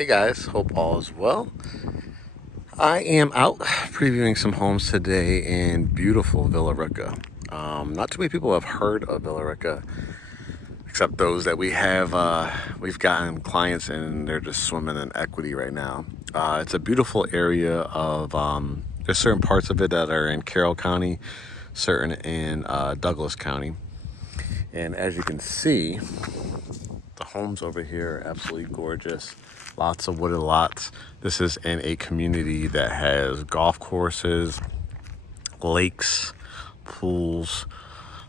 Hey guys, hope all is well. I am out previewing some homes today in beautiful Villa Rica. Not too many people have heard of Villa Rica, except those that we have. We've gotten clients and they're just swimming in equity right now. It's a beautiful area of, there's certain parts of it that are in Carroll County, certain in Douglas County. And as you can see, the homes over here are absolutely gorgeous. Lots of wooded lots. This is in a community that has golf courses, lakes, pools,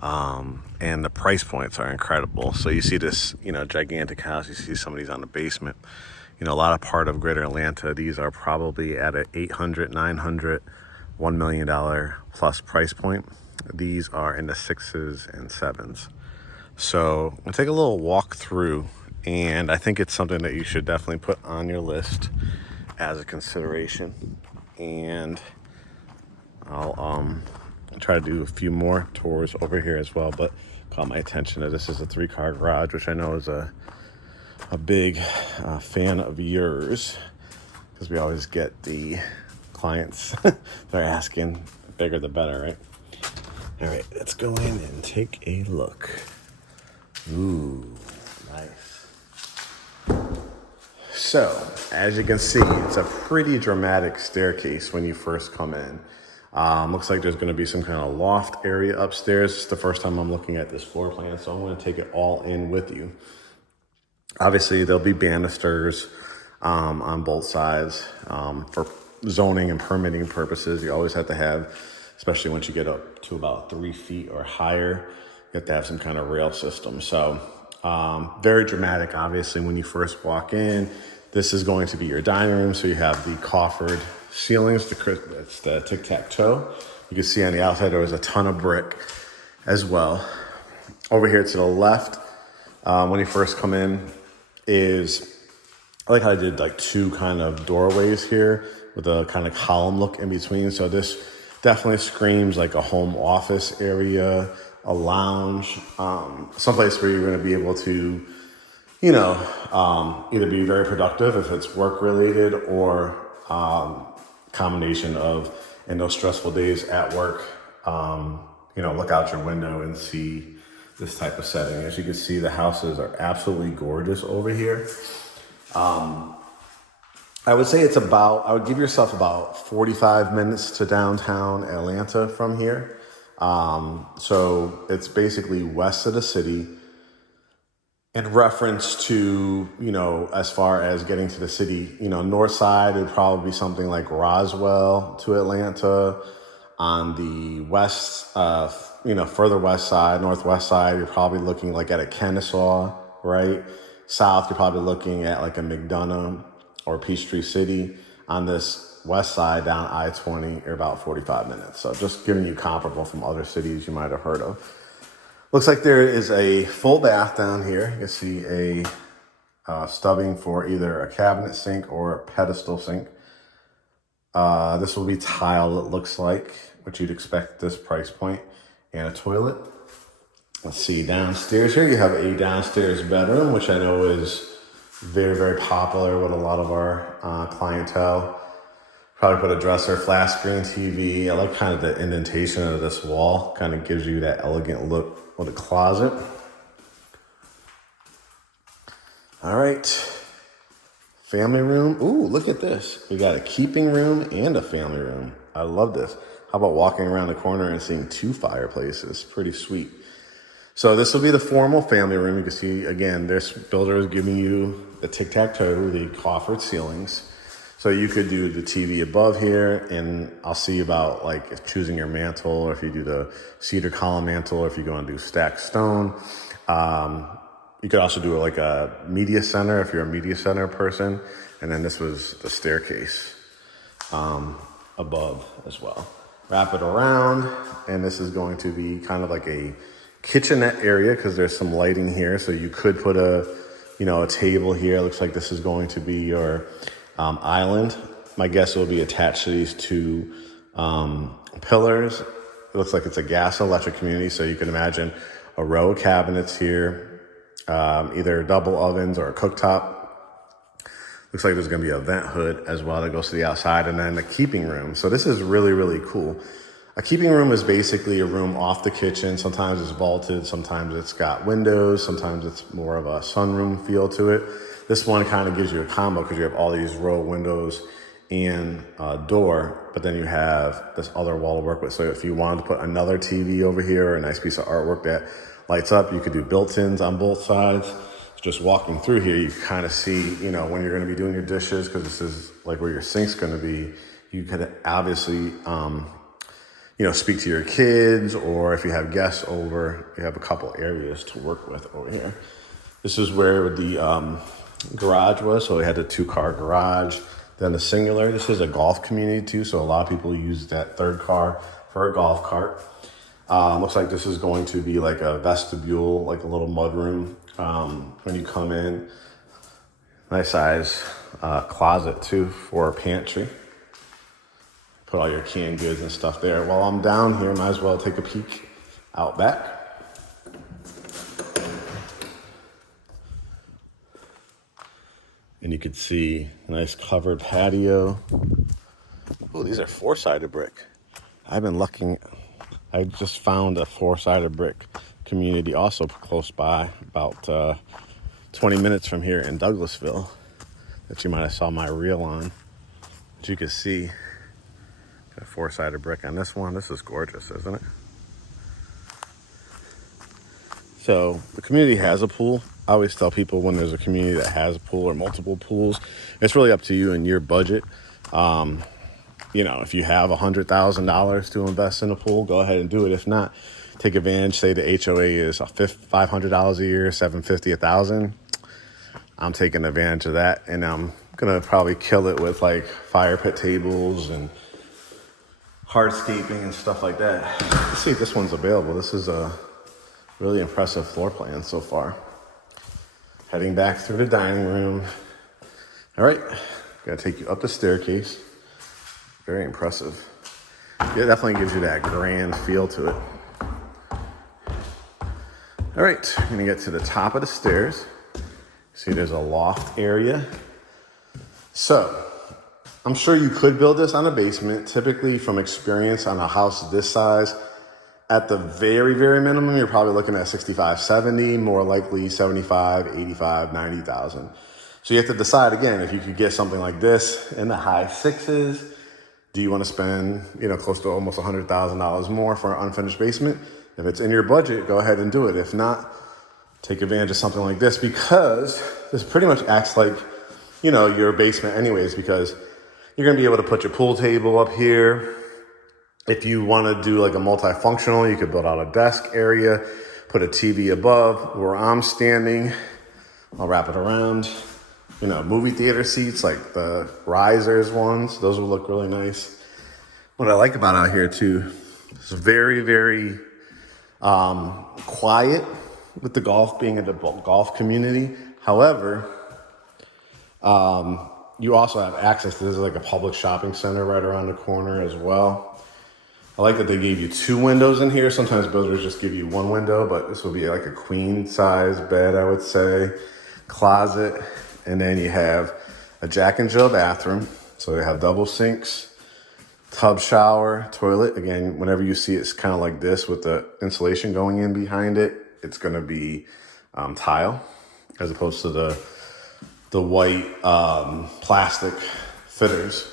and the price points are incredible. So you see this, gigantic house. You see some of these on the basement. A lot of part of Greater Atlanta, these are probably at an 800, 900, $1 million plus price point. These are in the 6s and 7s. So I'll take a little walk through, and I think it's something that you should definitely put on your list as a consideration. And I'll try to do a few more tours over here as well, but caught my attention that this is a 3-car garage, which I know is a big fan of yours, because we always get the clients they're asking bigger the better, right? All right, let's go in and take a look. Ooh, nice. So, as you can see, it's a pretty dramatic staircase when you first come in. Looks like there's going to be some kind of loft area upstairs. It's the first time I'm looking at this floor plan, so I'm going to take it all in with you. Obviously, there'll be banisters on both sides. For zoning and permitting purposes, you always have to have, especially once you get up to about 3 feet or higher, you have to have some kind of rail system. So very dramatic, obviously, when you first walk in. This is going to be your dining room. So you have the coffered ceilings, it's the tic-tac-toe. You can see on the outside there was a ton of brick as well. Over here to the left, when you first come in, is, I like how I did like 2 kind of doorways here with a kind of column look in between. So this definitely screams like a home office area, a lounge, someplace where you're going to be able to, either be very productive if it's work related, or combination of, in those stressful days at work, look out your window and see this type of setting. As you can see, the houses are absolutely gorgeous over here. I would say I would give yourself about 45 minutes to downtown Atlanta from here. So it's basically west of the city. In reference to, as far as getting to the city, north side, it would probably be something like Roswell to Atlanta. On the west, further west side, northwest side, you're probably looking like at a Kennesaw, right? South, you're probably looking at like a McDonough or Peachtree City. On this west side, down I-20, you're about 45 minutes. So just giving you comparable from other cities you might have heard of. Looks like there is a full bath down here. You can see a stubbing for either a cabinet sink or a pedestal sink. This will be tile, it looks like, which you'd expect this price point, and a toilet. Let's see, downstairs here, you have a downstairs bedroom, which I know is very, very popular with a lot of our clientele. Probably put a dresser, flat screen TV. I like kind of the indentation of this wall. Kind of gives you that elegant look with a closet. All right. Family room. Ooh, look at this. We got a keeping room and a family room. I love this. How about walking around the corner and seeing 2 fireplaces? Pretty sweet. So this will be the formal family room. You can see, again, this builder is giving you the tic-tac-toe, the coffered ceilings. So you could do the TV above here, and I'll see about like choosing your mantle, or if you do the cedar column mantle, or if you're going to do stacked stone. You could also do like a media center if you're a media center person. And then this was the staircase above as well. Wrap it around, and this is going to be kind of like a kitchenette area because there's some lighting here. So you could put a table here. It looks like this is going to be your island. My guess will be attached to these 2 pillars. It looks like it's a gas and electric community. So you can imagine a row of cabinets here, either double ovens or a cooktop. Looks like there's gonna be a vent hood as well that goes to the outside, and then the keeping room. So this is really, really cool. A keeping room is basically a room off the kitchen. Sometimes it's vaulted, sometimes it's got windows, sometimes it's more of a sunroom feel to it. This one kind of gives you a combo because you have all these row windows and a door, but then you have this other wall to work with. So if you wanted to put another TV over here or a nice piece of artwork that lights up, you could do built-ins on both sides. Just walking through here, you kind of see, you know, when you're going to be doing your dishes, because this is like where your sink's going to be, you could obviously, you know, speak to your kids, or if you have guests over, you have a couple areas to work with over here. This is where the garage was. So we had the 2-car garage, then the singular. This is a golf community too, so a lot of people use that third car for a golf cart. Looks like this is going to be like a vestibule, like a little mudroom when you come in. Nice size closet too for a pantry. Put all your canned goods and stuff there. While I'm down here, might as well take a peek out back. And you can see a nice covered patio. Oh, these are 4-sided brick. I've been looking, I just found a 4-sided brick community also close by, about 20 minutes from here in Douglasville, that you might have saw my reel on. But you can see a 4-sided brick on this one. This is gorgeous, isn't it? So the community has a pool. I always tell people when there's a community that has a pool or multiple pools, it's really up to you and your budget. You know, if you have $100,000 to invest in a pool, go ahead and do it. If not, take advantage. Say the HOA is $500 a year, $750, $1,000. I'm taking advantage of that, and I'm gonna probably kill it with like fire pit tables and hardscaping and stuff like that. Let's see if this one's available. This is a really impressive floor plan so far. Heading back through the dining room. All right, gotta take you up the staircase. Very impressive. It definitely gives you that grand feel to it. All right, I'm gonna get to the top of the stairs. See, there's a loft area. So, I'm sure you could build this on a basement. Typically, from experience on a house this size, at the very, very minimum, you're probably looking at 65, 70, more likely 75, 85, 90,000. So you have to decide again, if you could get something like this in the high sixes. Do you want to spend, you know, close to almost $100,000 more for an unfinished basement? If it's in your budget, go ahead and do it. If not, take advantage of something like this, because this pretty much acts like, you know, your basement anyways, because you're going to be able to put your pool table up here. If you want to do like a multifunctional, you could build out a desk area, put a TV above where I'm standing. I'll wrap it around. You know, movie theater seats, like the risers ones, those will look really nice. What I like about out here too, it's very, very quiet with the golf being in the golf community. However, you also have access to, this is like a public shopping center right around the corner as well. I like that they gave you 2 windows in here. Sometimes builders just give you 1 window, but this will be like a queen size bed, I would say. Closet, and then you have a Jack and Jill bathroom. So you have double sinks, tub shower, toilet. Again, whenever you see it's kind of like this with the insulation going in behind it, it's gonna be tile as opposed to the white plastic fitters.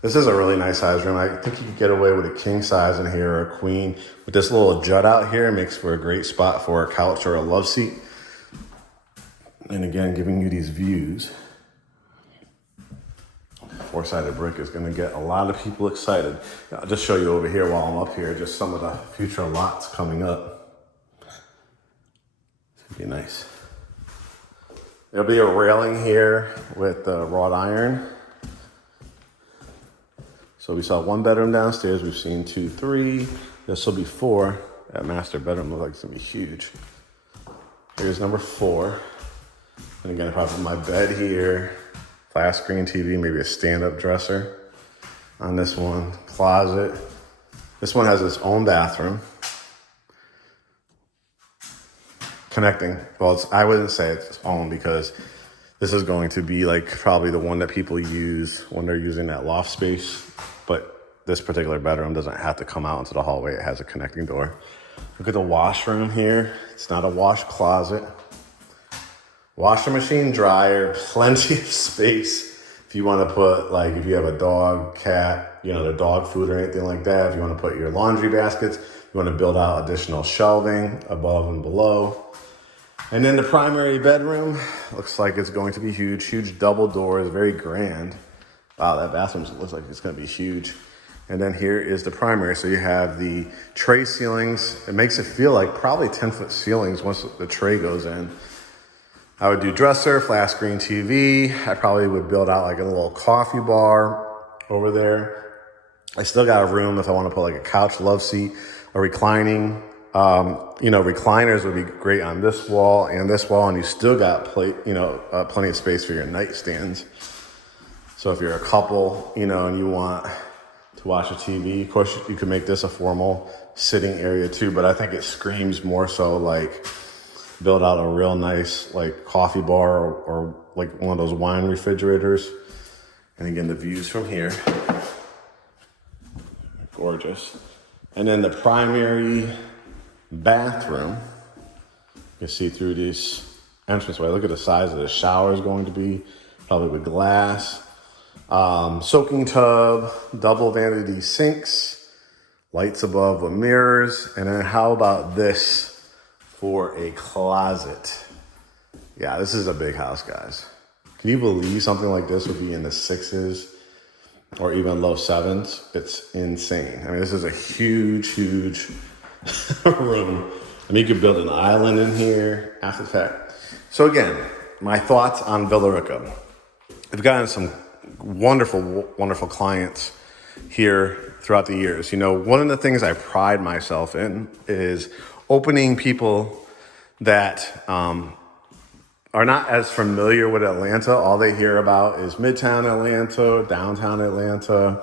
This is a really nice size room. I think you could get away with a king size in here or a queen. With this little jut out here, it makes for a great spot for a couch or a love seat. And again, giving you these views. 4-sided brick is gonna get a lot of people excited. I'll just show you over here while I'm up here, just some of the future lots coming up. It'd be nice. There'll be a railing here with wrought iron. So we saw 1 bedroom downstairs. We've seen 2, 3. This will be 4. That master bedroom looks like it's gonna be huge. Here's number 4. And again, I probably put my bed here, flat screen TV, maybe a stand-up dresser on this one, closet. This one has its own bathroom. Connecting, well, I wouldn't say it's its own because This is going to be like probably the one that people use when they're using that loft space, but this particular bedroom doesn't have to come out into the hallway. It has a connecting door. Look at the washroom here. It's not a wash closet. Washing machine, dryer, plenty of space. If you want to put, like, if you have a dog, cat, you know, their dog food or anything like that, if you want to put your laundry baskets, you want to build out additional shelving above and below. And then the primary bedroom looks like it's going to be huge, huge double doors, very grand. Wow, that bathroom looks like it's going to be huge. And then here is the primary. So you have the tray ceilings. It makes it feel like probably 10-foot ceilings once the tray goes in. I would do dresser, flat screen TV. I probably would build out like a little coffee bar over there. I still got a room if I want to put like a couch, love seat, a reclining. You know, recliners would be great on this wall, and you still got plenty of space for your nightstands. So if you're a couple, you know, and you want to watch a TV, of course you could make this a formal sitting area too, but I think it screams more so like build out a real nice like coffee bar or like one of those wine refrigerators. And again, the views from here, gorgeous. And then the primary bathroom, you can see through this entranceway. Look at the size of the shower is going to be, probably with glass. Soaking tub, double vanity sinks, lights above with mirrors. And then how about this for a closet? Yeah, this is a big house, guys. Can you believe something like this would be in the 6s or even low 7s? It's insane. I mean, this is a huge, huge room. I mean, you could build an island in here after the fact. So again, my thoughts on Villa Rica. I've gotten some wonderful, wonderful clients here throughout the years. You know, one of the things I pride myself in is opening people that are not as familiar with Atlanta. All they hear about is Midtown Atlanta, Downtown Atlanta,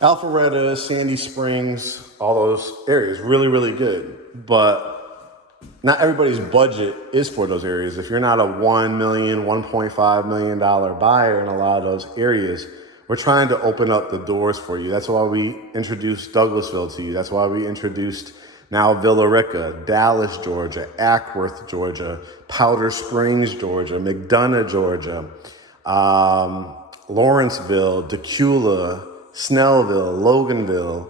Alpharetta, Sandy Springs, all those areas. Really, really good. But not everybody's budget is for those areas. If you're not a $1 million, $1.5 million buyer in a lot of those areas, we're trying to open up the doors for you. That's why we introduced Douglasville to you. That's why we introduced now Villa Rica, Dallas, Georgia, Ackworth, Georgia, Powder Springs, Georgia, McDonough, Georgia, Lawrenceville, Decula, Snellville, Loganville,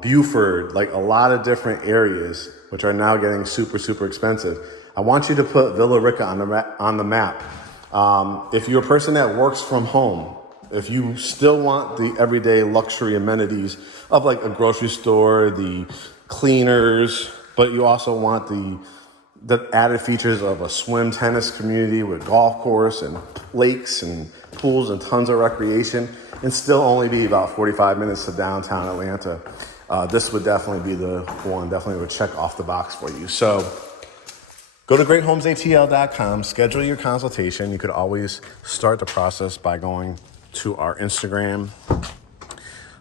Buford, like a lot of different areas, which are now getting super, super expensive. I want you to put Villa Rica on the map. If you're a person that works from home, if you still want the everyday luxury amenities of like a grocery store, the cleaners, but you also want the added features of a swim tennis community with golf course and lakes and pools and tons of recreation, and still only be about 45 minutes to downtown Atlanta, this would definitely be the one, definitely would check off the box for you. So go to GreatHomesATL.com, schedule your consultation. You could always start the process by going to our Instagram,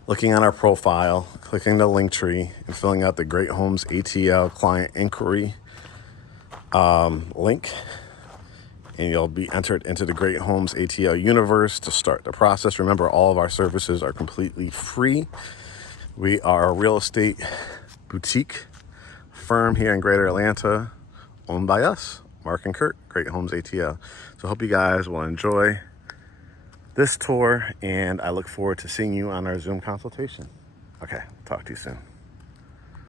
looking on our profile, clicking the link tree, and filling out the Great Homes ATL client inquiry link. And you'll be entered into the Great Homes ATL universe to start the process. Remember, all of our services are completely free. We are a real estate boutique firm here in Greater Atlanta, owned by us, Mark and Kurt, Great Homes ATL. So I hope you guys will enjoy this tour, and I look forward to seeing you on our Zoom consultation. Okay, talk to you soon.